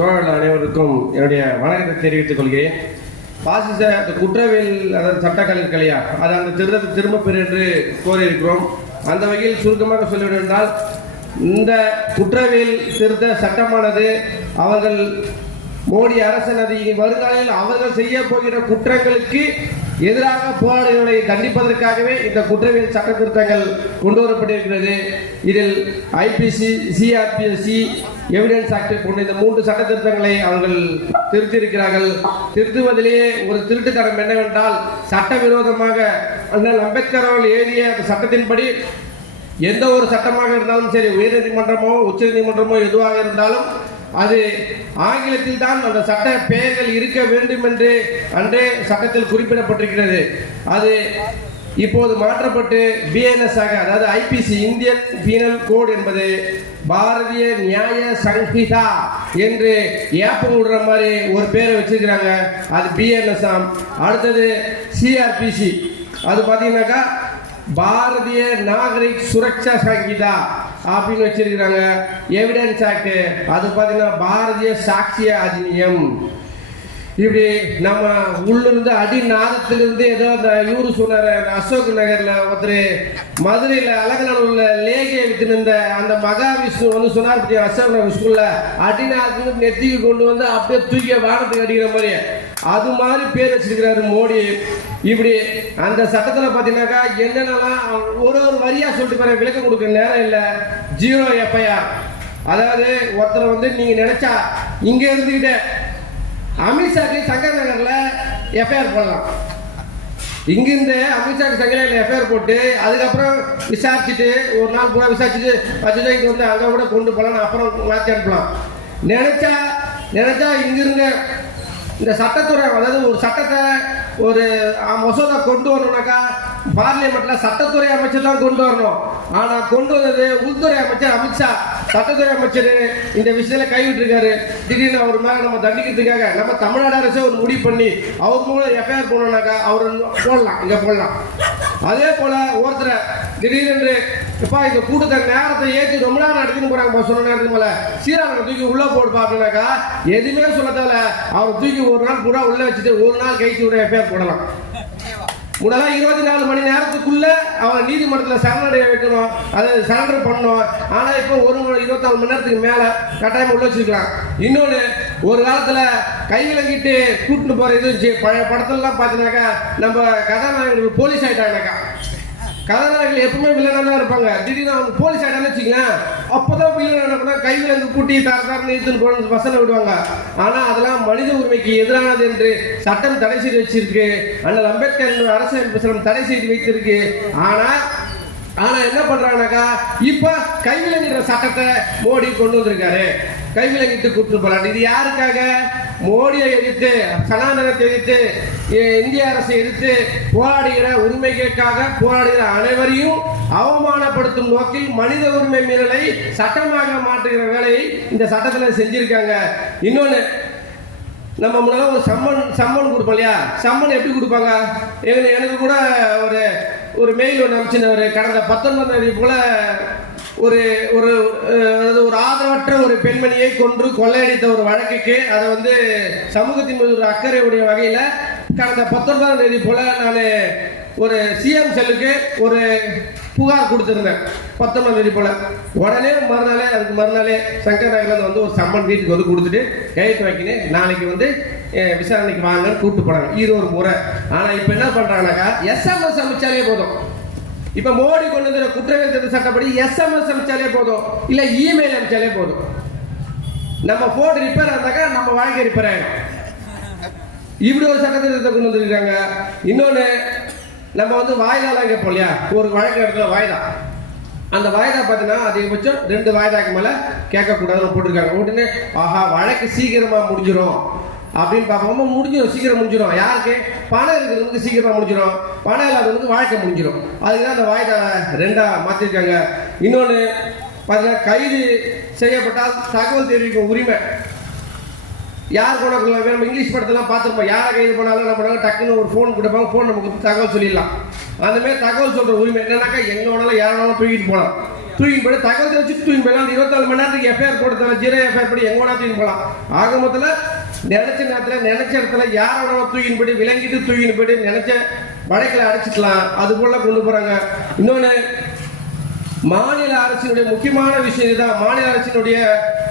தோழர்கள் அனைவருக்கும் என்னுடைய வணக்கத்தை தெரிவித்துக் கொள்கிறேன். பாசிச குற்றவியல் அதாவது சட்டக்கலை கலையா? அது அந்த திருத்தத்தை திரும்ப பெறு என்று கோரியிருக்கிறோம். அந்த வகையில் சுருக்கமாக சொல்லிவிடும் இந்த குற்றவியல் திருத்த சட்டமானது அவர்கள் மோடி அரசனது இனி வருங்காலில் அவர்கள் செய்ய போகிற குற்றங்களுக்கு எதிராக போராடுகளை தண்டிப்பதற்காகவே இந்த குற்றவியல் சட்ட திருத்தங்கள் கொண்டு வரப்பட்டிருக்கிறது இதில் ஐபிசி சிஆர்பிஎஸ்சி எவிடன்ஸ் ஆக்ட் போன்ற இந்த மூன்று சட்ட திருத்தங்களை அவர்கள் திருத்தியிருக்கிறார்கள். திருத்துவதிலேயே ஒரு திருட்டுத்தனம் என்னவென்றால் சட்டவிரோதமாக அண்ணல் அம்பேத்கர் அவர்கள் எழுதிய அந்த சட்டத்தின்படி எந்த ஒரு சட்டமாக இருந்தாலும் சரி உயர்நீதிமன்றமோ உச்சநீதிமன்றமோ எதுவாக இருந்தாலும் அது ஆங்கிலத்தில் தான் அந்த சட்ட பெயர்கள் இருக்க வேண்டும் என்று அன்றே சட்டத்தில் குறிப்பிடப்பட்டிருக்கிறது. அது இப்போது மாற்றப்பட்டு பிஎன்எஸ் ஆக அதாவது ஐபிசி இந்தியன் பீனல் கோட் என்பது பாரதிய நியாய சங்கிதா என்று ஏப்பம் விடுற மாதிரி ஒரு பேரை வச்சிருக்கிறாங்க. அது பிஎன்எஸ் ஆம். அடுத்தது சிஆர்பிசி அது பார்த்தீங்கன்னாக்கா பாரதிய நாகரிக் சுரக்ஷா சங்கிதா. அப்படின்னு வச்சிருக்கிறாங்க. எவிடன்ஸ் ஆக்ட் அது பார்த்தீங்கன்னா பாரதிய சாட்சிய அதிநியம். இப்படி நம்ம உள்ளிருந்து அடிநாதத்திலிருந்து ஏதோ அந்த இவரு சொன்னார் அந்த அசோக் நகரில் ஒருத்தர் மதுரையில் அலகலன் உள்ள லேகியை லேகிய இருந்த அந்த மகாவிஷ்ணு வந்து சொன்னார் பத்தியா அசோக் நகர் ஸ்கூலில் அடிநாதத்துலேருந்து நெத்திக்கு கொண்டு வந்து அப்படியே தூக்கி வானத்துக்கு அடிக்கிற மாதிரி அது மாதிரி பேர் வச்சிருக்கிறாரு மோடி. இப்படி அந்த சட்டத்தில் பார்த்தீங்கன்னாக்கா என்னென்னலாம் ஒரு ஒரு வரியாக சொல்லிட்டு போற விளக்கம் கொடுக்க நேரம் இல்லை. ஜீரோ எஃப்ஐஆர் அதாவது ஒருத்தர் வந்து நீங்கள் நினைச்சா இங்கே இருந்துக்கிட்டே அமித்ஷாக்கு சங்கர் நகரில் எஃப்ஐஆர் போடலாம். இங்கிருந்து அமித்ஷாக்கு சங்கர் நகர்ல எஃப்ஐஆர் போட்டு அதுக்கப்புறம் விசாரிச்சுட்டு ஒரு நாள் கூட விசாரிச்சுட்டு பத்து ரூபாய்க்கு வந்து அங்கே கூட கொண்டு போகலாம் அப்புறம் மாற்றி அனுப்பலாம். நினைச்சா நினைச்சா இங்கிருந்து இந்த சட்டத்துறை அதாவது ஒரு சட்டத்தை ஒரு மசோதா கொண்டு வரணும்னாக்கா பார்லிமெண்ட்ல சட்டத்துறை அமைச்சர் தான் கொண்டு வரணும். ஆனா கொண்டு வந்தது உள்துறை அமைச்சர் அமித்ஷா சட்டத்துறை அமைச்சர் இந்த விஷயத்துல கைவிட்டிருக்காரு. திடீர்னு அவர் மேல நம்ம தண்டிக்கிறதுக்காக நம்ம தமிழ்நாடு அரசே ஒரு முடிவு பண்ணி அவர் மூலம் எஃப்ஐஆர் போனோம்னாக்கா அவர் போடலாம் இங்க போடலாம். அதே போல ஒருத்தரை திடீரென்று இப்போ இந்த கூட்டத்தை நேரத்தை ஏற்றி ரொம்ப நேரம் நடத்தின்னு போறாங்க சொன்ன நேரத்துக்கு மேலே. சீரான தூக்கி உள்ளே போட்டு பார்த்தனாக்கா எதுவுமே சொல்ல தேவை அவர் தூக்கி ஒரு நாள் பூரா உள்ளே வச்சுட்டு ஒரு நாள் கைக்கு விட எஃப்ஐஆர் போடலாம். முன்னெல்லாம் இருபத்தி நாலு மணி நேரத்துக்குள்ள அவன் நீதிமன்றத்தில் சரணடைய வைக்கணும். அதை சரண்டர் பண்ணணும். ஆனால் இப்போ ஒரு மணி இருபத்தாலு மணி நேரத்துக்கு மேலே கட்டாயமாக உள்ள வச்சுக்கலாம் இன்னொன்று ஒரு காலத்தில் கைவிலங்கிட்டு கூட்டிட்டு போகிற இது பழைய படத்துலலாம் பார்த்தீங்கன்னாக்கா நம்ம கதாநாயகர்கள் போலீஸ் ஆகிட்டாங்கனாக்கா கதாநாயகர்கள் எப்பவுமே வில்லனாக தான் இருப்பாங்க. திடீர்னு அவங்க போலீஸ் ஆகிட்டான்னு வச்சுங்களேன் அப்போதான் வில்லன் என்ன கைவிலங்கு கூட்டி தர தரன்னு இழுத்துன்னு போன வசனம் விடுவாங்க. ஆனால் அதெல்லாம் மனித உரிமைக்கு எதிரானது என்று சட்டம் தடை செய்து வச்சிருக்கு. அண்ணல் அம்பேத்கர் அரசியல் சட்டம் தடை செய்து வைத்திருக்கு. ஆனால் ஆனா என்ன பண்றாங்கனாக்கா இப்ப கைவிலங்கிற சட்டத்தை மோடி கொண்டு வந்திருக்காரு. கைவிலங்கிட்டு கூப்பிட்டு போறாங்க இது யாருக்காக? மோடியை எதிர்த்து சனாதனத்தை எதிர்த்து இந்திய அரசை எதிர்த்து போராடுகிற உரிமைகளுக்காக போராடுகிற அனைவரையும் அவமானப்படுத்தும் நோக்கில் மனித உரிமை மீறலை சட்டமாக மாற்றுகிற வேலையை இந்த சட்டத்தில் செஞ்சிருக்காங்க. இன்னொன்று நம்ம முன்னாடி ஒரு சம்மன் சம்மன் கொடுப்போம் இல்லையா? சம்மன் எப்படி கொடுப்பாங்க? எனக்கு கூட ஒரு ஒரு மெயில் ஒன்று ஒரு கடந்த பத்தொன்பதாம் தேதி போல ஒரு ஒரு அதாவது ஒரு ஆதரவற்ற ஒரு பெண்மணியை கொன்று கொள்ளையடித்த ஒரு வழக்குக்கு அதை வந்து சமூகத்தின் மீது ஒரு அக்கறை உடைய வகையில் கடந்த பத்தொன்பதாம் தேதி போல நான் ஒரு சிஎம் செல்லுக்கு ஒரு புகார் கொடுத்துருந்தேன். பத்தொன்பதாம் தேதி போல. உடனே மறுநாளே அதுக்கு மறுநாளே சங்கர் நகர்ல வந்து ஒரு சம்மன் வீட்டுக்கு வந்து கொடுத்துட்டு கையெழுத்து வைக்கினேன் நாளைக்கு வந்து விசாரணைக்கு வாங்கன்னு கூப்பிட்டு போனாங்க. இது ஒரு முறை. ஆனால் இப்போ என்ன பண்ணுறாங்கனாக்கா எஸ்எம்எஸ் அமைச்சாலே போதும். இப்போ மோடி கொண்டு வந்த குற்றவியல் திருத்த சட்டப்படி எஸ்எம்எஸ் அனுப்பிச்சாலே போதும். இல்ல இமெயில் அனுப்பிச்சாலே போதும். நம்ம போன் ரிப்பேர் ஆனாக்கா நம்ம வாழ்க்கை ரிப்பேர் ஆயிடும். இப்படி ஒரு சட்டத்திட்டத்தை கொண்டு வந்திருக்காங்க. இன்னொன்று நம்ம வந்து வாய்தாலாம் கேட்போம் இல்லையா ஒரு வழக்கு இடத்துல வாய்தா. அந்த வாய்தா பார்த்தீங்கன்னா அதிகபட்சம் ரெண்டு வாய்தாக்கு மேலே கேட்கக்கூடாதுன்னு போட்டிருக்காங்க. உடனே ஆஹா வழக்கு சீக்கிரமாக முடிஞ்சிடும் அப்படின்னு பார்ப்போம். முடிஞ்சிடும் சீக்கிரம் முடிஞ்சிடும் யாருக்கு? பணம் இருக்கிறவங்களுக்கு சீக்கிரமாக முடிஞ்சிடும் பணம் இல்லாதவங்களுக்கு வாழ்க்கை முடிஞ்சிடும் அதுதான் அந்த வாய்தா ரெண்டாக மாற்றிருக்காங்க இன்னொன்று பார்த்தீங்கன்னா கைது செய்யப்பட்டால் தகவல் தெரிவிக்கும் உரிமை. யார் கூட நம்ம இங்கிலீஷ் படத்தெல்லாம் பார்த்துருப்போம். யாரை கைது பண்ணாலும் என்ன பண்ணுவாங்க? டக்குன்னு ஒரு ஃபோன் கொடுப்பாங்க. ஃபோன் நமக்கு தகவல் சொல்லிடலாம். அந்தமாதிரி தகவல் சொல்கிற உரிமை என்னன்னாக்கா எங்கே வேணாலும் யார் வேணாலும் தூக்கிட்டு போகலாம். தூக்கிட்டு போய் தகவல் வச்சு தூக்கிட்டு போயிடலாம். இருபத்தாலு மணி நேரத்துக்கு எஃப்ஐஆர் போடுறதால ஜீரோ எஃப்ஐஆர் படி எங்கே வேணாலும் தூக்கிட்டு போகலாம். ஆக மொத்தத்தில் நினைச்ச நேரத்தில் நினைச்ச இடத்துல யாரோட தூயின்படி விளங்கிட்டு தூயின்படி நினைச்ச வழக்கில் அடைச்சிக்கலாம். அது போல கொண்டு போறாங்க. இன்னொன்று மாநில அரசினுடைய முக்கியமான விஷயம் இதுதான். மாநில அரசினுடைய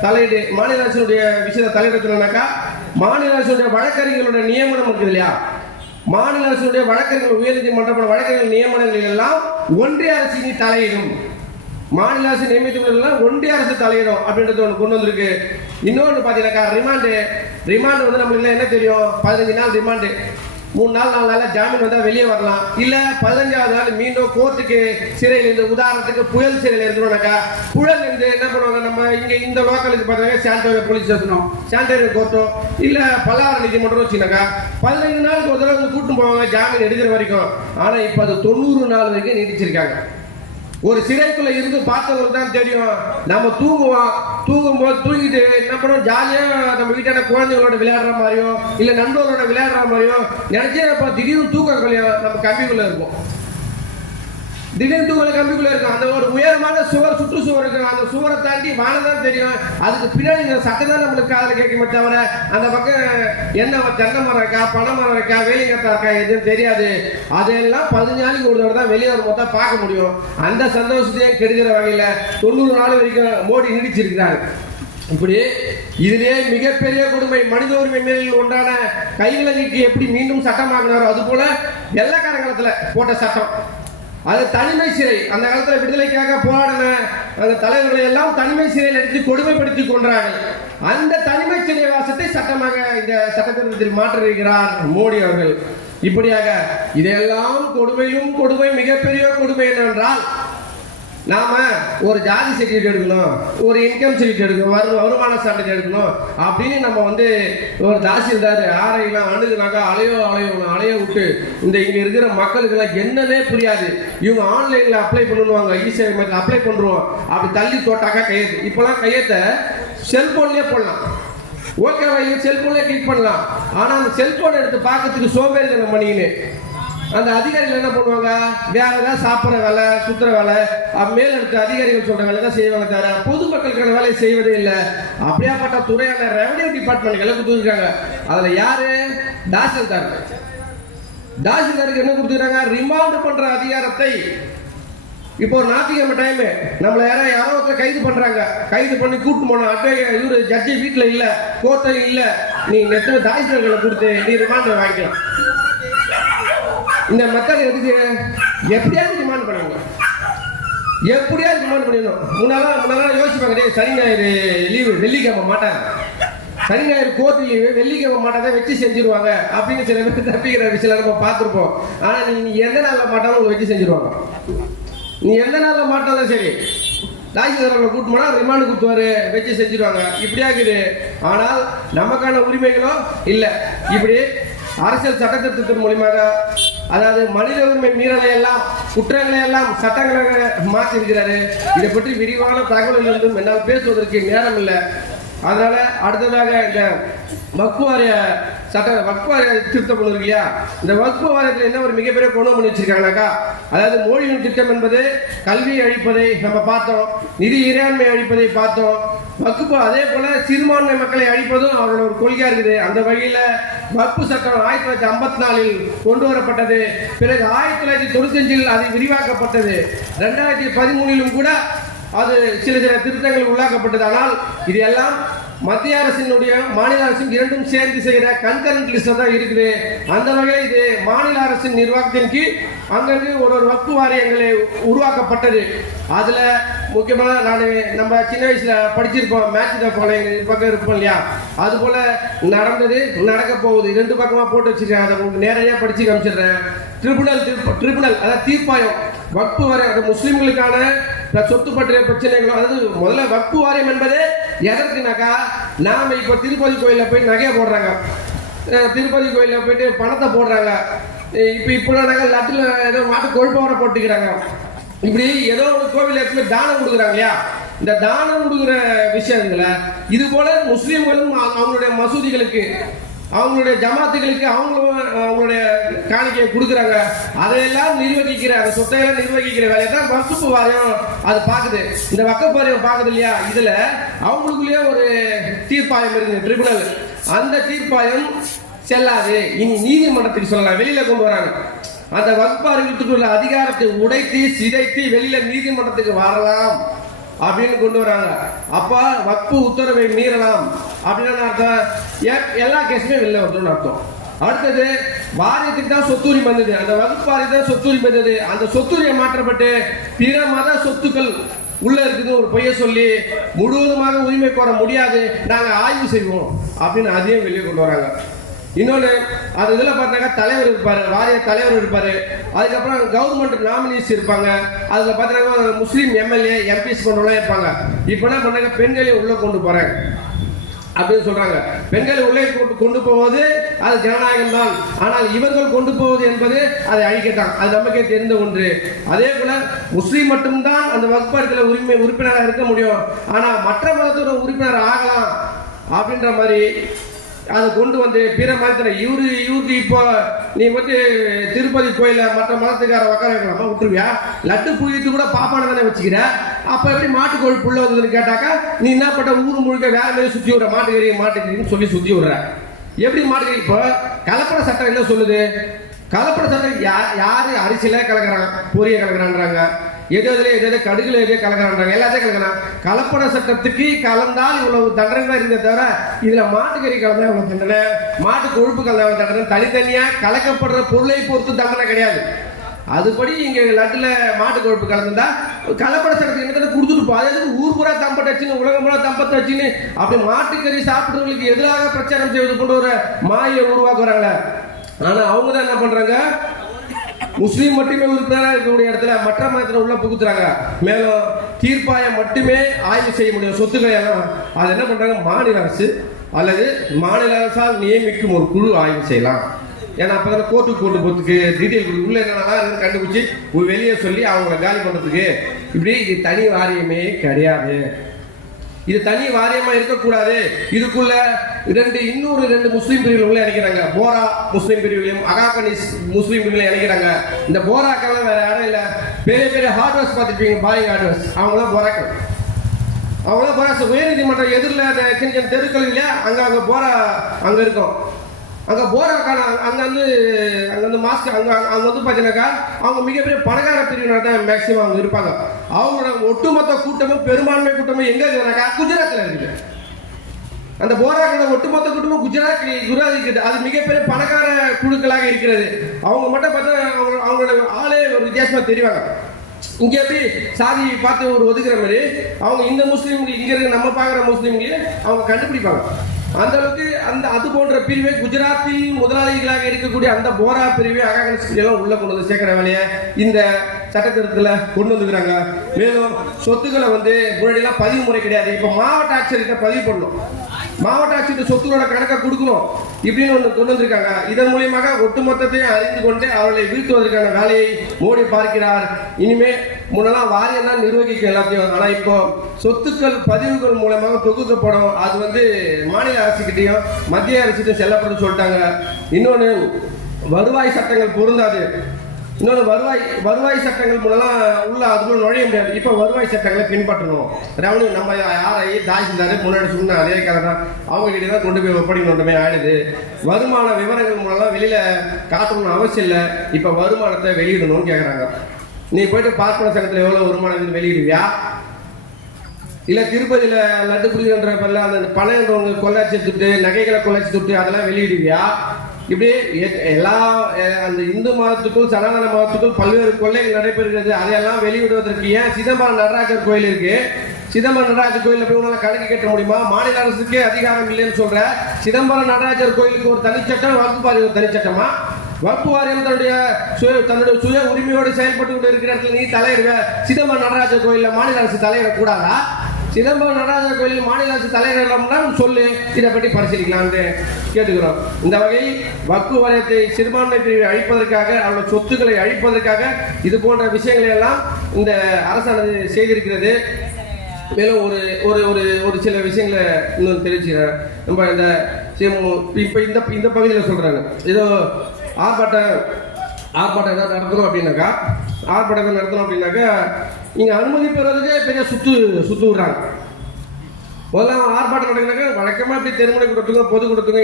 தலையீடு மாநில அரசினுடைய விஷயத்தை தலையிடணும்னாக்கா மாநில அரசுடைய வழக்கறிஞர்களுடைய நியமனம் இருக்குது இல்லையா? மாநில அரசுடைய வழக்கறிஞர்கள் உயர்நீதிமன்ற வழக்கறிஞர் நியமனங்கள் எல்லாம் ஒன்றிய அரசின் தலையிடும். மாநில அரசு நியமித்தவர்கள் ஒன்றிய அரசு தலையிடும் அப்படின்றது ஒன்று கொண்டு வந்திருக்கு. இன்னொன்று பார்த்தீங்கன்னாக்கா ரிமாண்டு ரிமாண்டு வந்து நம்மளுக்கு என்ன தெரியும்? பதினஞ்சு நாள் ரிமாண்டு மூணு நாள் நாலு நாள் ஜாமீன் வந்தால் வெளியே வரலாம். இல்லை பதினஞ்சாவது நாள் மீண்டும் கோர்ட்டுக்கு சிறையில் இருந்து உதாரணத்துக்கு புயல் சிறையில் இருந்தோம்னாக்கா புயல் இருந்து என்ன பண்ணுவாங்க? நம்ம இங்கே இந்த லோக்கலுக்கு பார்த்தீங்கன்னா சாண்டோர் போலீஸ் ஸ்டேஷனோ சாண்டோர் கோர்ட்டோ இல்லை பல்லார நீதிமன்றம் வச்சுனாக்கா பதினைந்து நாளுக்கு ஒரு தடவை வந்து கூட்டிட்டு போவாங்க ஜாமீன் எடுக்கிற வரைக்கும். ஆனால் இப்போ அது தொண்ணூறு நாள் வரைக்கும் நீடிச்சிருக்காங்க ஒரு சிறைக்குள்ள இருந்து பார்த்தவங்களுக்கு தான் தெரியும். நம்ம தூங்குவோம் தூங்கும் போது தூங்கிட்டு என்ன பண்ணுவோம்? ஜாலியா நம்ம வீட்டான குழந்தைகளோட விளையாடுற மாதிரியோ இல்ல நண்பர்களோட விளையாடுற மாதிரியோ நினைச்சே அப்ப திடீர்னு தூக்கம் கலையும் நம்ம கம்பிக்குள்ள இருப்போம். திடீர்னு உங்களை கம்பிக்குள்ள இருக்கும். அந்த ஒரு உயரமான சுவர் சுற்று சுவர் அந்த சுவரை தாண்டி வானம் தான் தெரியும். அதுக்கு பின்னாடி இந்த சட்டம் தான் நம்மளுக்கு காதுல கேட்குமே தவிர அந்த பக்கம் என்ன தென்னை மரம் இருக்கா பனை மரம் இருக்கா வேலிங்கத்தா இருக்கா எதுவும் தெரியாது. அதெல்லாம் பதினஞ்சு நாளைக்கு ஒரு தடவை தான் வெளியே ஒரு மொத்தம் பார்க்க முடியும். அந்த சந்தோஷத்தையும் கெடுக்கிற வகையில் தொண்ணூறு நாள் வரைக்கும் மோடி நீடிச்சிருக்கிறார். இப்படி இதிலே மிகப்பெரிய கொடுமை மனித உரிமை மீறலில் உண்டான கைகளை நீக்கி எப்படி மீண்டும் சட்டமாக்கினாரோ அது போல வெள்ளக்காரங்களத்தில் போட்ட சட்டம். அது தனிமை சிறை. அந்த காலத்தில் விடுதலைக்காக போராடின அந்த தலைவர்களை எல்லாம் தனிமை சிறையில் எடுத்து கொடுமைப்படுத்தி கொன்றார்கள். அந்த தனிமை சிறை வாசத்தை சட்டமாக இந்த சட்டத்திட்டத்தில் மாற்றிருக்கிறார் மோடி அவர்கள். இப்படியாக இதையெல்லாம் கொடுமையும் கொடுமை மிகப்பெரிய கொடுமை என்னவென்றால் நாம ஒரு ஜாதி சர்டிஃபிகேட் எடுக்கணும் ஒரு இன்கம் சர்டிஃபிகேட் எடுக்கணும் வரு வருமான சான்றிதழ் எடுக்கணும் அப்படின்னு நம்ம வந்து ஒரு தாசில்தார் ஆரையெல்லாம் அணுகுனாக்கா அலையோ அலையோ அலைய விட்டு இந்த இங்கே இருக்கிற மக்களுக்கெல்லாம் என்னன்னே புரியாது. இவங்க ஆன்லைனில் அப்ளை பண்ணுவாங்க ஈஸியாக அப்ளை பண்ணுவோம் அப்படி தள்ளி தோட்டாக்கா கையெழுத்து. இப்போலாம் கையெழுத்தை செல்ஃபோன்லேயே போடலாம். ஓகேவா இது செல்போன்லேயே கிளிக் பண்ணலாம். ஆனால் அந்த செல்போன் எடுத்து பார்க்கறதுக்கு சோம்பேறித்தனம் பண்ணிக்கின்னு அந்த அதிகாரிகள் என்ன பண்ணுவாங்க? வேற ஏதாவது சாப்பிட்ற வேலை சுத்துற வேலை அஹ் மேல் எடுத்த அதிகாரிகள் சொல்ற வேலை தான் செய்வாங்க தவிர பொதுமக்களுக்கான வேலையை செய்வதே இல்லை. அப்படியாப்பட்ட துறையான ரெவன்யூ டிபார்ட்மெண்ட் எல்லாம் கொடுத்துருக்காங்க அதுல யாரு? தாசில்தார். தாசில்தாருக்கு என்ன கொடுத்துருக்காங்க ரிமாண்ட் பண்ற அதிகாரத்தை. இப்போ ஒரு ஞாயிற்றுக்கிழமை டைமு நம்மள யாரோ யாரோ ஒருத்தர் கைது பண்றாங்க. கைது பண்ணி கூட்டு போனோம் அட்டை இவர் ஜட்ஜி வீட்டில் இல்லை கோர்ட்டில் இல்லை. நீ நெத்து தாசில்தார்களை கொடுத்து நீ ரிமாண்ட் வாங்கிக்கலாம். இந்த மக்கள் எதுக்கு? எப்படியாவது டிமாண்ட் பண்ணுங்க. எப்படியாவது டிமாண்ட் பண்ணிடணும். முன்னாலாம் முன்னாலாம் யோசிப்பாங்க டே சனி ஞாயிறு லீவு வெள்ளிக்கிழமை மாட்டாங்க சனி ஞாயிறு கோர்ட் லீவு வெள்ளிக்கிழமை மாட்டாதான் வச்சு செஞ்சிருவாங்க. அப்படின்னு சில பேர் தப்பிக்கிற விஷயம் நம்ம பார்த்துருப்போம். ஆனால் நீ நீ எந்த நாளில் மாட்டாலும் உங்களுக்கு வச்சு செஞ்சிருவாங்க. நீ எந்த நாளில் மாட்டாலும் சரி தாசில்தாரில் கூட்டு போனா ரிமாண்டு கொடுத்துவாரு வச்சு செஞ்சிருவாங்க. இப்படியா இருக்குது ஆனால் நமக்கான உரிமைகளோ இல்லை. இப்படி அரசியல் சட்டத்திட்டத்தின் மூலியமாக அதாவது மனித உரிமை மீறலை எல்லாம் குற்றங்களை எல்லாம் சட்டங்களாக மாற்றிருக்கிறாரு இதை பற்றி விரிவான தகவல் இருந்தும் என்னால் பேசுவதற்கு நேரம் இல்லை. அதனால அடுத்ததாக இந்த வக்பு வாரிய சட்ட வக்பு வாரிய திருத்தம் ஒன்று இல்லையா? இந்த வக்பு வாரியத்தில் என்ன ஒரு மிகப்பெரிய கொண்டு பண்ணி வச்சிருக்காங்கனாக்கா அதாவது மொழியின் திட்டம் என்பது கல்வியை அழிப்பதை நம்ம பார்த்தோம் நிதி இறையாண்மை அழிப்பதை பார்த்தோம் வகுப்பு அதே போல சிறுபான்மை மக்களை அழிப்பதும் அவரோட ஒரு கொள்கையா இருக்குது. அந்த வகையில வகுப்பு சட்டம் ஆயிரத்தி தொள்ளாயிரத்தி ஐம்பத்தி நாலில் கொண்டு வரப்பட்டது. பிறகு ஆயிரத்தி தொள்ளாயிரத்தி தொண்ணூத்தஞ்சில் அது விரிவாக்கப்பட்டது. ரெண்டாயிரத்தி பதிமூணிலும் கூட அது சில சில திருத்தங்கள் உள்ளாக்கப்பட்டது. ஆனால் இது எல்லாம் மத்திய அரசினுடைய மாநில அரசும் இரண்டும் சேர்ந்து செய்கிற கன்கரண்ட் லிஸ்ட் தான் இருக்குது. அந்த வகையில் இது மாநில அரசின் நிர்வாகத்தின் கீழ் அங்கங்கு ஒரு ஒரு வக்கு வாரியங்களை உருவாக்கப்பட்டது. அதுல முக்கியமாக நான் நம்ம சின்ன வயசுல படிச்சிருப்போம் மேட்ச் த ஃபாலோயிங் பக்கம் இருப்போம் இல்லையா? அது போல நடந்தது நடக்க போகுது. ரெண்டு பக்கமா போட்டு வச்சிருக்கேன் அதை உங்களுக்கு நேரடியாக படிச்சு காமிச்சிடுறேன். ட்ரிபுனல் ட்ரிபுனல் அதாவது தீர்ப்பாயம். வக்பு வாரியம் அது முஸ்லிம்களுக்கான சொத்து பற்றிய பிரச்சனைகள் அதாவது முதல்ல வக்பு வாரியம் என்பது எதற்குனாக்கா நாம இப்போ திருப்பதி கோயிலில் போய் நகையை போடுறாங்க. திருப்பதி கோயிலில் போயிட்டு பணத்தை போடுறாங்க. இப்போ இப்போ நாங்கள் லட்டில் ஏதோ மாட்டு கொழுப்பாவரை போட்டுக்கிறாங்க. இப்படி ஏதோ ஒரு கோவில் இடத்துல தானம் கொடுக்குறாங்க இல்லையா? இந்த தானம் கொடுக்குற விஷயங்களை இது போல முஸ்லீம்களும் அவங்களுடைய மசூதிகளுக்கு அவங்களுடைய ஜமாத்துகளுக்கு அவங்களும் அவங்களுடைய காணிக்கையை கொடுக்குறாங்க. அதையெல்லாம் நிர்வகிக்கிற அந்த சொத்தையெல்லாம் நிர்வகிக்கிற வேலையை தான் வகுப்பு வாரியம் அது பார்க்குது. இந்த வக்கப் வாரியம் பார்க்குது இல்லையா? இதில் அவங்களுக்குள்ளேயே ஒரு தீர்ப்பாயம் இருக்குது ட்ரிபுனல் அந்த தீர்ப்பாயம் செல்லாது. இனி நீதிமன்றத்துக்கு சொல்லலாம். வெளியில் கொண்டு வராங்க. அந்த வகுப்பாளர்களுக்குள்ள அதிகாரத்தை உடைத்து சிதைத்து வெளியில நீதிமன்றத்துக்கு வரலாம் அப்படின்னு கொண்டு வராங்க. அப்ப வக்பு உத்தரவை மீறலாம். அப்படின்னு அர்த்தம்? எல்லா கேஸுமே வெளில வந்துடும் அர்த்தம். அடுத்தது வாரியத்துக்கு தான் சொத்துரிமை வந்தது. அந்த வகுப்பு தான் சொத்துரிமை வந்தது. அந்த சொத்துரிமை மாற்றப்பட்டு பிற மத சொத்துக்கள் உள்ள இருக்குது ஒரு பொய்ய சொல்லி முழுவதுமாக உரிமை கோர முடியாது. நாங்கள் ஆய்வு செய்வோம். அப்படின்னு அதையும் வெளியே கொண்டு வராங்க. இன்னொன்று அது இதில் பார்த்தாக்கா தலைவர் இருப்பார். வாரிய தலைவர் இருப்பார். அதுக்கப்புறம் கவர்மெண்ட் நாமினிஸ் இருப்பாங்க. அதில் பார்த்தாக்கா முஸ்லீம் எம்எல்ஏ எம்பிஸ் கொண்டுலாம் இருப்பாங்க. இப்போ என்ன பண்ணாங்க? பெண்களையும் உள்ளே கொண்டு போகிறேன் அப்படின்னு சொல்றாங்க. பெண்களை உள்ளே கொண்டு கொண்டு போவது அது ஜனநாயகம் தான் ஆனால் இவர்கள் கொண்டு போவது என்பது அதை அழிக்கத்தான் அது நமக்கே தெரிந்த ஒன்று. அதே போல முஸ்லீம் மட்டும்தான் அந்த வகுப்பத்தில் உரிமை உறுப்பினராக இருக்க முடியும். ஆனால் மற்ற மதத்தோட உறுப்பினர் ஆகலாம் அப்படின்ற மாதிரி அதை கொண்டு வந்து பிற மதத்தில் இவரு இவருக்கு இப்போ நீ வந்து திருப்பதி கோயில மற்ற மதத்துக்கார உட்கார வைக்கலாமா விட்டுருவியா? லட்டு புழித்து கூட பாப்பான தானே வச்சுக்கிற? அப்ப எப்படி மாட்டுக்கோழி புள்ள வந்ததுன்னு கேட்டாக்கா நீ என்ன பண்ண ஊர் முழுக்க வேற மாதிரி சுத்தி விடுற மாட்டுக்கறி மாட்டுக்கறின்னு சொல்லி சுத்தி விடுற. எப்படி மாட்டுக்கறி இப்போ? கலப்பட சட்டம் என்ன சொல்லுது? கலப்பட சட்டம் யார் யாரு அரிசியில கலக்குறாங்க பொரிய கலக்குறான்றாங்க. எது எதுல எது கடுகுல எது கலக்குறான்றாங்க. எல்லாத்தையும் கலக்கலாம் கலப்பட சட்டத்துக்கு கலந்தால் இவ்வளவு தண்டனை தான் இருந்தே தவிர இதுல மாட்டுக்கறி கலந்தா இவ்வளவு தண்டனை மாட்டு கொழுப்பு கலந்தா இவ்வளவு தண்டனை தனித்தனியா கலக்கப்படுற பொருளை பொறுத்து தண்டனை கிடையாது. அதுபடி இங்க லட்டுல மாட்டு கொழுப்பு கலந்துருந்தா கலப்பட சட்டத்துக்கு என்ன கொடுத்துட்டு போ. ஊர் பூரா தம்பட்டை வச்சுன்னு உலகம் பூரா தம்பத்து வச்சுன்னு அப்படி மாட்டுக்கறி சாப்பிடுறவங்களுக்கு எதிராக பிரச்சாரம் செய்வது கொண்டு ஒரு மாயை உருவாக்குறாங்க ஆனா அவங்க தான் என்ன பண்றாங்க? முஸ்லீம் மட்டுமே உறுப்பினராக இருக்கக்கூடிய இடத்துல மற்ற மதத்தில் உள்ள புகுத்துறாங்க. மேலும் தீர்ப்பாயம் மட்டுமே ஆய்வு செய்ய முடியும். சொத்துக்களை எல்லாம் அது என்ன பண்றாங்க? மாநில அரசு அல்லது மாநில அரசால் நியமிக்கும் ஒரு குழு ஆய்வு செய்யலாம். ஏன்னா அப்பதான் கோர்ட்டுக்கு கொண்டு போகிறதுக்கு டீட்டெயில் கொடுத்து உள்ள என்னென்னலாம் கண்டுபிடிச்சி வெளியே சொல்லி அவங்கள காலி பண்ணுறதுக்கு இப்படி இது தனி வாரியமே கிடையாது. இது தனி வாரியமா இருக்கக்கூடாது. இதுக்குள்ள ரெண்டு இன்னொரு ரெண்டு முஸ்லீம் பிரிவுகள் உள்ள இணைக்கிறாங்க. போரா முஸ்லீம் பிரிவுகளையும் அகாகனிஸ் முஸ்லீம் பிரிவுகளையும் இணைக்கிறாங்க. இந்த போராக்கெல்லாம் வேற யாரும் இல்ல. பெரிய பெரிய ஹார்ட்வேர்ஸ் பார்த்துருப்பீங்க. பாரிங் ஹார்ட்வேர்ஸ் அவங்களாம் போராக்கள் அவங்களாம் போரா உயர்நீதிமன்றம் எதிரில் அந்த சின்ன சின்ன தெருக்கள் இல்லையா? அங்க அங்க போரா அங்க இருக்கும். அங்க போராக்கான அங்க வந்து அங்க வந்து மாஸ்க் அங்க அங்க வந்து பாத்தீங்கன்னாக்கா அவங்க மிகப்பெரிய பணக்கார பிரிவினர் தான் மேக்சிமம் அவங்க இருப்பாங்க. அவங்களோட ஒட்டுமொத்த கூட்டமும் பெரும்பான்மை கூட்டமும் எங்க இருக்குதுனாக்கா குஜராத்ல இருக்குது. அந்த போராக்கள ஒட்டுமொத்த கூட்டமும் குஜராத் குஜராத் இருக்குது. அது மிகப்பெரிய பணக்கார குழுக்களாக இருக்கிறது. அவங்க மட்டும் பார்த்தா அவங்க அவங்களோட ஆளே ஒரு வித்தியாசமாக தெரிவாங்க. இங்கே எப்படி சாதி பார்த்து ஒரு ஒதுக்குற மாதிரி அவங்க இந்த முஸ்லீம் இங்கே இருக்க நம்ம பார்க்குற முஸ்லீம்களையும் அவங்க கண்டுபிடிப்பாங்க. அந்த அளவுக்கு அந்த அது போன்ற பிரிவை குஜராத்தி முதலாளிகளாக இருக்கக்கூடிய அந்த போரா பிரிவை அகாகனிஸ் எல்லாம் உள்ள கொண்டு வந்து சேர்க்கிற வேலையை இந்த சட்டத்திருத்தத்தில் கொண்டு வந்துக்கிறாங்க. மேலும் சொத்துக்களை வந்து முன்னாடியெல்லாம் பதிவு முறை கிடையாது. இப்போ மாவட்ட ஆட்சியர்கிட்ட பதிவு பண்ணணும். மாவட்ட ஆட்சியர் சொத்துக்களோட கணக்கை கொடுக்கணும் இப்படின்னு ஒன்று கொண்டு வந்திருக்காங்க. இதன் மூலியமாக ஒட்டுமொத்தத்தையும் அறிந்து கொண்டு அவர்களை வீழ்த்துவதற்கான வேலையை மோடி பார்க்கிறார். இனிமே முன்னெல்லாம் வாரியம் தான் நிர்வகிக்கும் எல்லாத்தையும். ஆனால் இப்போ சொத்துக்கள் பதிவுகள் மூலமாக தொகுக்கப்படும். அது வந்து மாநில அரசுக்கிட்டையும் மத்திய அரசுகிட்டையும் செல்லப்படும் சொல்லிட்டாங்க. இன்னொன்று வருவாய் சட்டங்கள் பொருந்தாது. இன்னொன்று வருவாய் வருவாய் சட்டங்கள் மூலம்லாம் உள்ள அதுக்குள்ள நுழைய முடியாது. இப்போ வருவாய் சட்டங்களை பின்பற்றணும். ரெவன்யூ நம்ம யாரை தாசில்தார் முன்னாடி சொன்ன அதே கதை தான். அவங்க கிட்ட தான் கொண்டு போய் ஒப்படைக்கணுமே ஆயிடுது. வருமான விவரங்கள் மூலம்லாம் வெளியில் காட்டணும்னு அவசியம் இல்லை. இப்போ வருமானத்தை வெளியிடணும்னு கேட்குறாங்க நீ போயிட்டு பார்ப்பன சங்கத்தில் எவ்வளோ வருமானம் வெளியிடுவியா? இல்லை திருப்பதியில் லட்டு புரியுன்ற பேர்ல அந்த பணம் கொள்ளாச்சி துட்டு நகைகளை கொள்ளாச்சி துட்டு அதெல்லாம் வெளியிடுவியா? இப்படி எ- எல்லா அந்த இந்து மதத்துக்கும் சனாதன மதத்துக்கும் பல்வேறு கொள்ளைகள் நடைபெறுகிறது. அதையெல்லாம் வெளியிடுவதற்கு ஏன் சிதம்பரம் நடராஜர் கோயில் இருக்கு? சிதம்பரம் நடராஜர் கோயிலில் போய் உங்களால் கணக்கு கட்ட முடியுமா? மாநில அரசுக்கே அதிகாரம் இல்லைன்னு சொல்ற சிதம்பரம் நடராஜர் கோயிலுக்கு ஒரு தனிச்சட்டம் வகுப்பாரி ஒரு தனிச்சட்டமா? வகுப்பு வாரியம் தன்னுடைய சுய தன்னுடைய சுய உரிமையோடு செயல்பட்டு கொண்டு இருக்கிற இடத்துல நீ தலையிடுவ. சிதம்பரம் நடராஜர் கோயிலில் மாநில அரசு தலையிடக்கூடாதா? சிதம்பரம் நடராஜா கோயில் மாநில அரசு தலையிடலாம்னா சொல்லு இதை பற்றி பரிசீலிக்கலாம்னு கேட்டுக்கிறோம். இந்த வகையில் வக்கு வலயத்தை சிறுபான்மை பிரிவை அழிப்பதற்காக அவருடைய சொத்துக்களை அழிப்பதற்காக இது போன்ற விஷயங்களை எல்லாம் இந்த அரசானது செய்திருக்கிறது. மேலும் ஒரு ஒரு ஒரு ஒரு சில விஷயங்களை இன்னும் தெரிவிச்சுக்கிறேன். நம்ம இந்த இப்போ இந்த இந்த பகுதியில் சொல்கிறாங்க ஏதோ ஆர்ப்பாட்டம் ஆர்ப்பாட்டம் ஏதாவது நடத்தணும் அப்படின்னாக்கா ஆர்ப்பாட்டம் நடத்தணும் அப்படின்னாக்கா இங்கே அனுமதி பெறுவதற்கே பெரிய சுற்று சுற்று விடுறாங்க. முதல்ல ஆர்ப்பாட்டம் நடக்கிறாங்க வழக்கமாக இப்படி தெருமுனை கொடுத்துங்க பொது கொடுத்துங்க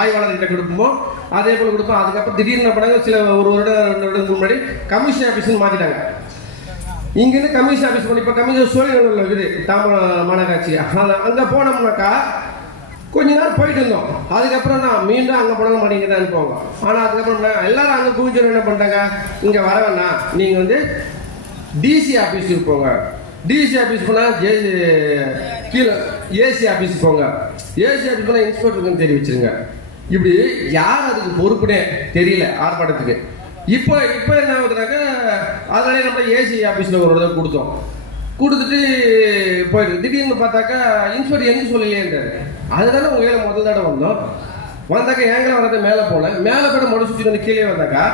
ஆய்வாளர்கிட்ட கொடுப்போம். அதே போல் கொடுப்போம். அதுக்கப்புறம் திடீர்னு என்ன சில ஒரு வருடம் ரெண்டு வருடத்துக்கு முன்னாடி கமிஷன் ஆஃபீஸ்னு மாற்றிட்டாங்க இங்கேருந்து கமிஷன் ஆஃபீஸ் பண்ணி இப்போ கமிஷன் சோழிநல்லூரில் இருக்குது தாம மாநகராட்சி. அங்கே போனோம்னாக்கா கொஞ்ச நேரம் போயிட்டு இருந்தோம். அதுக்கப்புறம் நான் மீண்டும் அங்கே போனாலும் மணி தான் போங்க ஆனால் அதுக்கப்புறம் எல்லாரும் அங்கே குவிஞ்சு என்ன பண்ணிட்டாங்க? இங்கே வர வேணாம். நீங்கள் வந்து டிசி ஆஃபீஸுக்கு போங்க. டிசி ஆஃபீஸ் போனால் ஜே கீழே ஏசி ஆஃபீஸ் போங்க. ஏசி ஆஃபீஸ் போனால் இன்ஸ்பெக்டருக்குன்னு தெரிவிச்சிருங்க இப்படி யார் அதுக்கு பொறுப்புனே தெரியல ஆர்ப்பாட்டத்துக்கு. இப்போ இப்போ என்ன ஆகுதுனாக்கா அதனாலே நம்ம ஏசி ஆஃபீஸில் ஒரு தடவை கொடுத்தோம். கொடுத்துட்டு போயிட்டு திடீர்னு பார்த்தாக்கா இன்ஸ்பெக்டர் எங்கே சொல்லலையேன்றாரு. அதனால உங்கள் வேலை முதல் தடவை வந்தோம். வந்தாக்கா ஏங்கல வரது மேலே போனேன் மேலே கூட முடை சுற்றி வந்து கீழே வந்தாக்கா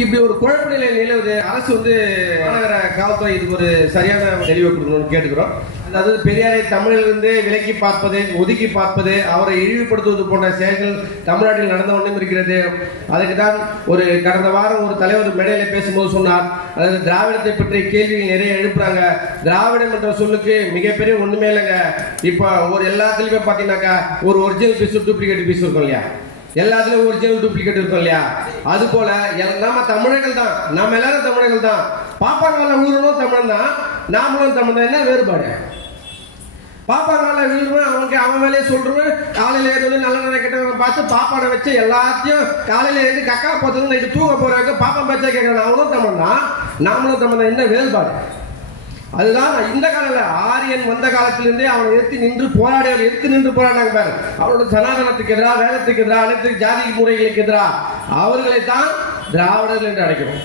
இப்படி ஒரு குழப்ப நிலை நிலவுது அரசு வந்து மாநகர காவல்துறை இதுக்கு ஒரு சரியான தெளிவை கொடுக்கணும்னு கேட்டுக்கிறோம். அதாவது பெரியாரை தமிழிலிருந்து விலக்கி பார்ப்பது ஒதுக்கி பார்ப்பது அவரை இழிவுபடுத்துவது போன்ற செயல்கள் தமிழ்நாட்டில் நடந்த ஒன்றும் இருக்கிறது. அதுக்கு தான் ஒரு கடந்த வாரம் ஒரு தலைவர் மேடையில் பேசும்போது சொன்னார். அதாவது திராவிடத்தை பற்றி கேள்விகள் நிறைய எழுப்புறாங்க. திராவிடம் என்ற சொல்லுக்கு மிகப்பெரிய ஒண்ணுமே இல்லைங்க. இப்போ ஒரு எல்லாத்துலயுமே பார்த்தீங்கன்னாக்கா ஒரு ஒரிஜினல் பீஸ் டூப்ளிகேட் பீஸ் இருக்கும் இல்லையா? எல்லாத்துலயும் ஒரிஜினல் டூப்ளிகேட் இருக்கும் இல்லையா? அது போல நம்ம தமிழர்கள் தான். நம்ம எல்லாரும் தமிழர்கள் தான். பாப்பாங்கால விழுறணும் தமிழன் தான். நாமளும் தமிழ் தான். என்ன வேறுபாடு? பாப்பாங்கால விழுறவன் அவனுக்கு அவன் வேலையை சொல்றவன் காலையில ஏதாவது நல்ல நல்ல கெட்டவங்க பார்த்து பாப்பாடை வச்சு எல்லாத்தையும் காலையில எழுந்து கக்கா போத்தது நைட்டு தூங்க போறாங்க பாப்பா பேச்சா கேட்கறான். அவனும் தமிழ் தான். நாமளும் தமிழ் தான். என்ன வேறுபாடு? அதுதான் இந்த காலத்தில் ஆரியன் வந்த காலத்திலிருந்தே அவனை எதிர்த்து நின்று போராடியவர் எதிர்த்து நின்று போராடினாங்க பாரு. அவரோட சனாதனத்துக்கு எதிராக வேதத்துக்கு எதிராக அனைத்து ஜாதி முறைகளுக்கு எதிராக அவர்களை தான் திராவிடர்கள் என்று அழைக்கிறோம்.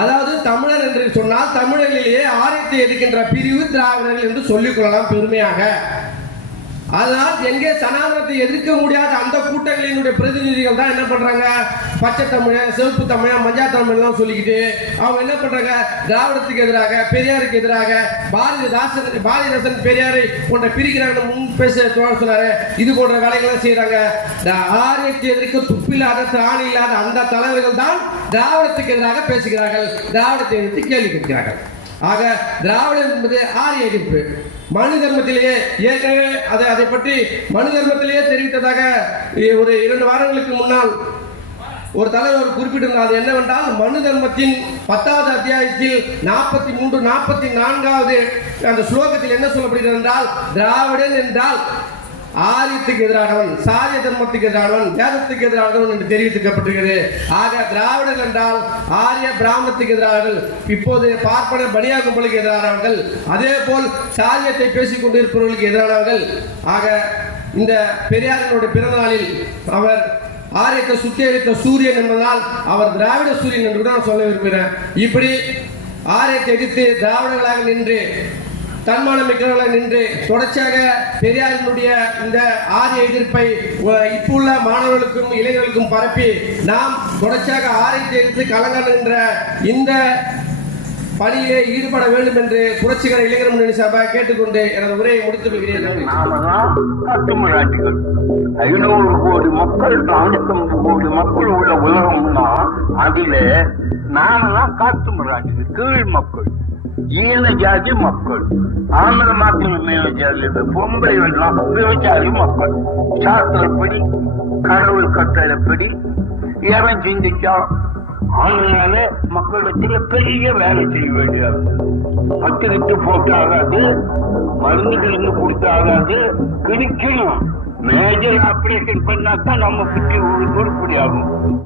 அதாவது தமிழர் என்று சொன்னால் தமிழர்களிலேயே ஆரியத்தை எடுக்கின்ற பிரிவு திராவிடர்கள் என்று சொல்லிக் கொள்ளலாம் பெருமையாக. அதனால் எங்கே சனாதனத்தை எதிர்க்க முடியாத அந்த கூட்டங்களினுடைய பிரதிநிதிகள் தான் என்ன பண்றாங்க? பச்சை தமிழன் சிவப்பு தமிழன் மஞ்சா தமிழ்லாம் சொல்லிக்கிட்டு அவங்க என்ன பண்றாங்க? திராவிடத்துக்கு எதிராக பெரியாருக்கு எதிராக பாரதிதாசன் பாரதிதாசன் பெரியாரை போன்ற பிரிக்கிறாங்க முன் பேச சொன்னாரு. இது போன்ற வேலைகளை செய்யறாங்க ஆரியத்தை எதிர்க்க துப்பில்லாத திராணி இல்லாத அந்த தலைவர்கள் தான் திராவிடத்துக்கு எதிராக பேசுகிறார்கள். திராவிடத்தை எதிர்த்து கேள்வி கேட்கிறார்கள். ஆக திராவிடம் என்பது ஆரிய எதிர்ப்பு. மனு தர்மத்திலேயே ஏற்கனவே அதை அதை பற்றி மனு தர்மத்திலேயே தெரிவித்ததாக ஒரு இரண்டு வாரங்களுக்கு முன்னால் ஒரு தலைவர் குறிப்பிட்டிருந்தார். அது என்னவென்றால் மனு தர்மத்தின் பத்தாவது அத்தியாயத்தில் நாற்பத்தி மூன்று நாற்பத்தி நான்காவது அந்த ஸ்லோகத்தில் என்ன சொல்லப்படுகிறது என்றால் திராவிடன் என்றால் ஆரியத்துக்கு எதிரானவன் சாரிய தர்மத்துக்கு எதிரானவன் வேதத்துக்கு எதிரானவன் என்று தெரிவிக்கப்பட்டிருக்கிறது ஆக திராவிடர்கள் என்றால் ஆரிய பிராமணத்துக்கு எதிரானவர்கள் இப்போது பார்ப்பன பனியா கும்பலுக்கு எதிரானவர்கள் அதே போல் சாரியத்தை பேசிக் கொண்டிருப்பவர்களுக்கு எதிரானவர்கள். ஆக இந்த பெரியாரினுடைய பிறந்த நாளில் அவர் ஆரியத்தை சுத்திகரித்த சூரியன் என்பதால் அவர் திராவிட சூரியன் என்று தான் சொல்ல விரும்புகிறேன். இப்படி ஆரியத்தை எதிர்த்து திராவிடர்களாக நின்று தன்மானம் மிக்கவர்களாக நின்று தொடர்ச்சியாக பெரியாரினுடைய இந்த ஆரிய எதிர்ப்பை இப்போ உள்ள மாணவர்களுக்கும் இளைஞர்களுக்கும் பரப்பி நாம் தொடர்ச்சியாக ஆரியத்தை எதிர்த்து கலங்காடுகின்ற இந்த பணியிலே ஈடுபட வேண்டும் என்று புரட்சிகர இளைஞர் முன்னணி சபை கேட்டுக்கொண்டு எனது உரையை முடித்துக் கொள்கிறேன். ஐநூறு கோடி மக்கள் நானூத்தி கோடி மக்கள் உள்ள உலகம்னா அதில காத்து காட்டுமிராட்டிகள் கீழ் மக்கள். ஈன ஜாதி மக்கள். ஆந்திர மக்கள் மேல ஜாதி பொம்பளை விவசாயி மக்கள். சாஸ்திரப்படி கடவுள் கட்டளைப்படி எவன் சிந்திச்சா ஆண்களால மக்களிடத்துல பெரிய வேலை செய்ய வேண்டியது பத்திரிட்டு போட்டாகாது மருந்து கிழங்கு கொடுத்தாகாது கிடைக்கணும். மேஜர் ஆபரேஷன் பண்ணாதான் நம்ம சுற்றி உருப்படி ஆகும்